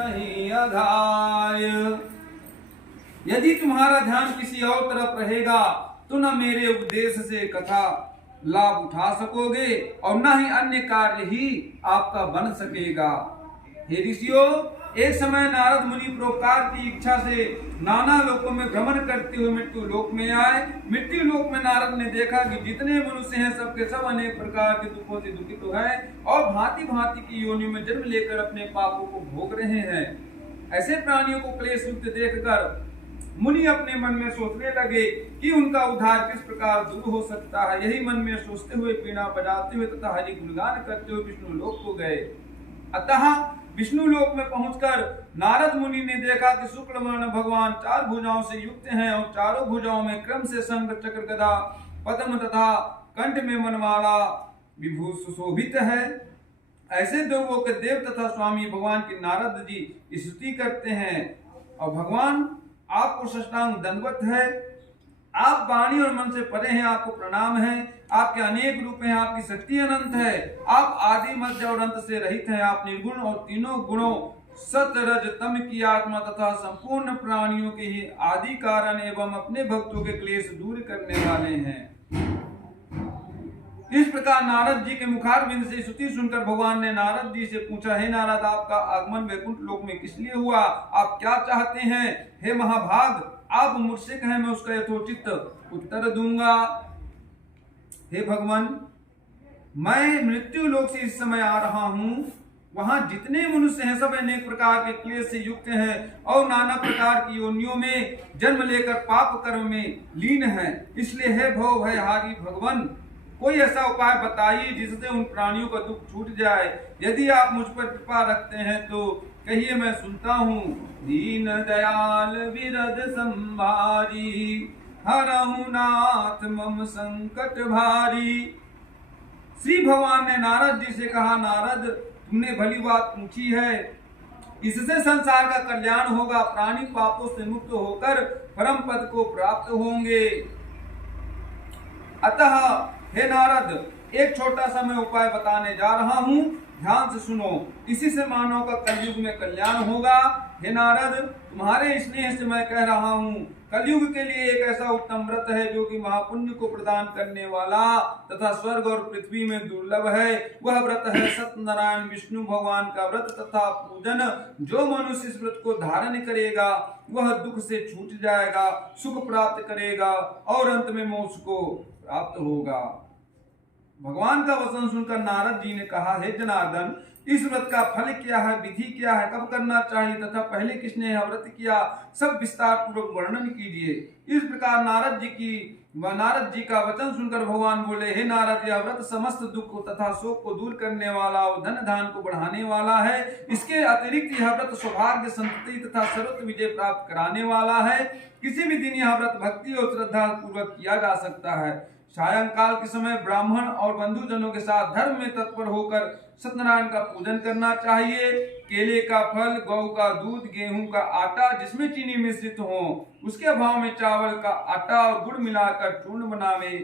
नहीं अघाय। यदि तुम्हारा ध्यान किसी और तरफ रहेगा तो न मेरे उपदेश से कथा लाभ उठा सकोगे और न ही अन्य कार्य ही आपका बन सकेगा। हे ऋषियों, एक समय नारद मुनि परोपकार की इच्छा से नाना लोकों में भ्रमण करते हुए मृत्यु लोक में आए। मृत्यु लोक में नारद ने देखा कि जितने मनुष्य हैं सबके सब अनेक प्रकार के दुखों से दुखित हैं और भांति भांति की योनियों में जन्म लेकर अपने पापों को भोग रहे हैं। ऐसे प्राणियों को क्लेश युक्त देखकर मुनि अपने मन में सोचने लगे कि उनका उद्धार किस प्रकार दूर हो सकता है। यही मन में सोचते हुए वीणा बजाते हुए तथा हरि गुणगान करते हुए विष्णु लोक को गए। अतः विष्णु लोक में पहुंचकर नारद मुनि ने देखा कि शुक्ल वर्ण भगवान चार भुजाओं से युक्त हैं और चारों भुजाओं में क्रम से शंख चक्र गदा पद्म तथा कंठ में मनमाला विभूषित सुशोभित है। ऐसे देवों के देव तथा स्वामी भगवान की नारद जी स्तुति करते हैं और भगवान आपको साष्टांग दंडवत है। आप वाणी और मन से परे हैं, आपको प्रणाम है। आपके अनेक रूप हैं, आपकी शक्ति अनंत है। आप आदि मध्य और अंत से रहित हैं। आप निर्गुण और तीनों गुणों सत रज तम की आत्मा तथा संपूर्ण प्राणियों के ही आदि कारण एवं अपने भक्तों के क्लेश दूर करने वाले हैं। इस प्रकार नारद जी के मुखारविंद से स्तुति सुनकर भगवान ने नारद जी से पूछा, हे नारद, आपका आगमन वैकुंठ लोक में किस लिए हुआ? आप क्या चाहते हैं? हे महाभाग, आप मुझसे कहें, मैं उसका यथोचित उत्तर दूंगा। हे भगवान, मैं मृत्यु लोक से इस समय आ रहा हूँ। वहां जितने मनुष्य हैं सब अनेक प्रकार के क्लेश से युक्त हैं और नाना प्रकार की योनियों में जन्म लेकर पाप कर्म में लीन हैं। इसलिए हे भव भयहारी भगवान, कोई ऐसा उपाय बताइए जिससे उन प्राणियों का दुख छूट जाए। यदि आप मुझ पर कृपा रखते हैं तो कहिए, मैं सुनता हूँ। दीन दयाल विरद संभारी, हरहु नाथ मम संकट भारी। श्री भगवान ने नारद जी से कहा, नारद, तुमने भली बात पूछी है। इससे संसार का कल्याण होगा। प्राणी पापों से मुक्त होकर परम पद को प्राप्त होंगे। अतः हे नारद, एक छोटा सा मैं उपाय बताने जा रहा हूँ, ध्यान से सुनो। इसी से मानव का कलयुग में कल्याण होगा। हे नारद, तुम्हारे स्नेह से मैं कह रहा हूँ, कलयुग के लिए एक ऐसा उत्तम व्रत है जो कि महापुण्य को प्रदान करने वाला तथा स्वर्ग और पृथ्वी में दुर्लभ है। वह व्रत है सत्यनारायण विष्णु भगवान का व्रत तथा पूजन। जो मनुष्य इस व्रत को धारण करेगा वह दुख से छूट जाएगा, सुख प्राप्त करेगा और अंत में मोक्ष को प्राप्त होगा। भगवान का वचन सुनकर नारद जी ने कहा, हे जनार्दन, इस व्रत का फल क्या है, विधि क्या है, कब करना चाहिए तथा पहले किसने यह व्रत किया, सब विस्तार पूर्वक वर्णन कीजिए। इस प्रकार नारद जी का वचन सुनकर भगवान बोले, हे नारद, यह व्रत समस्त दुख तथा शोक को दूर करने वाला और धन धान को बढ़ाने वाला है। इसके अतिरिक्त यह व्रत सौभाग्य, संतति तथा सर्वत्र विजय प्राप्त कराने वाला है। किसी भी दिन यह व्रत भक्ति और श्रद्धा पूर्वक किया जा सकता है। सायंकाल के समय ब्राह्मण और बंधुजनों के साथ धर्म में तत्पर होकर सत्यनारायण का पूजन करना चाहिए। केले का फल, गौ का दूध, गेहूं का आटा जिसमें चीनी मिश्रित हो, उसके अभाव में चावल का आटा और गुड़ मिलाकर चूर्ण बनावे।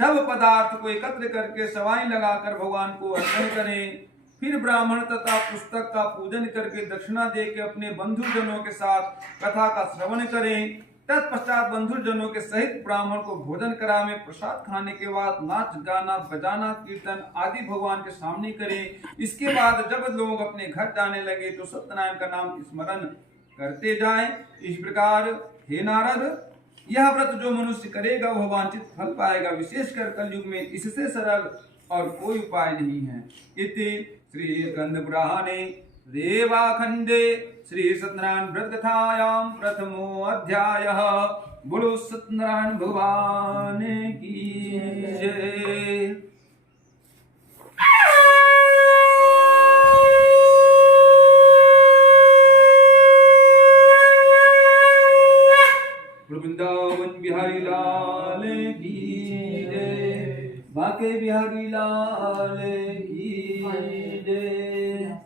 सब पदार्थ को एकत्र करके सवाई लगाकर भगवान को अर्पण करें। फिर ब्राह्मण तथा पुस्तक का पूजन करके दक्षिणा देकर अपने बंधुजनों के साथ कथा का श्रवण करें। तत्पश्चात बंधुजनों के सहित ब्राह्मण को भोजन करावे। प्रसाद खाने के बाद नाच गाना बजाना कीर्तन आदि भगवान के सामने करें। इसके बाद जब लोग अपने घर जाने लगे तो सत्यनारायण का नाम स्मरण करते जाएं। इस प्रकार हे नारद, यह व्रत जो मनुष्य करेगा वह वांछित फल पाएगा। विशेषकर कलयुग में इससे सरल और कोई उपाय नहीं है। इति श्री स्कंद पुराणे देवाखंडे श्री सत्यनारायण व्रत कथायां प्रथमो अध्यायः। बोलो सत्यनारायण भगवान की जय। वृंदावन बिहारी लाल की जय। बांके बिहारी लाल की जय।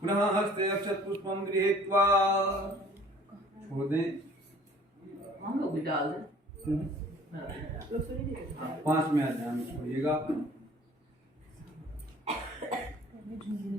पुनः हस्ते अक्षत पुष्पम गृहीत्वा छोड़ दें। हम लोग भी डाल दें। 5 में आ जाए, छोड़िएगा।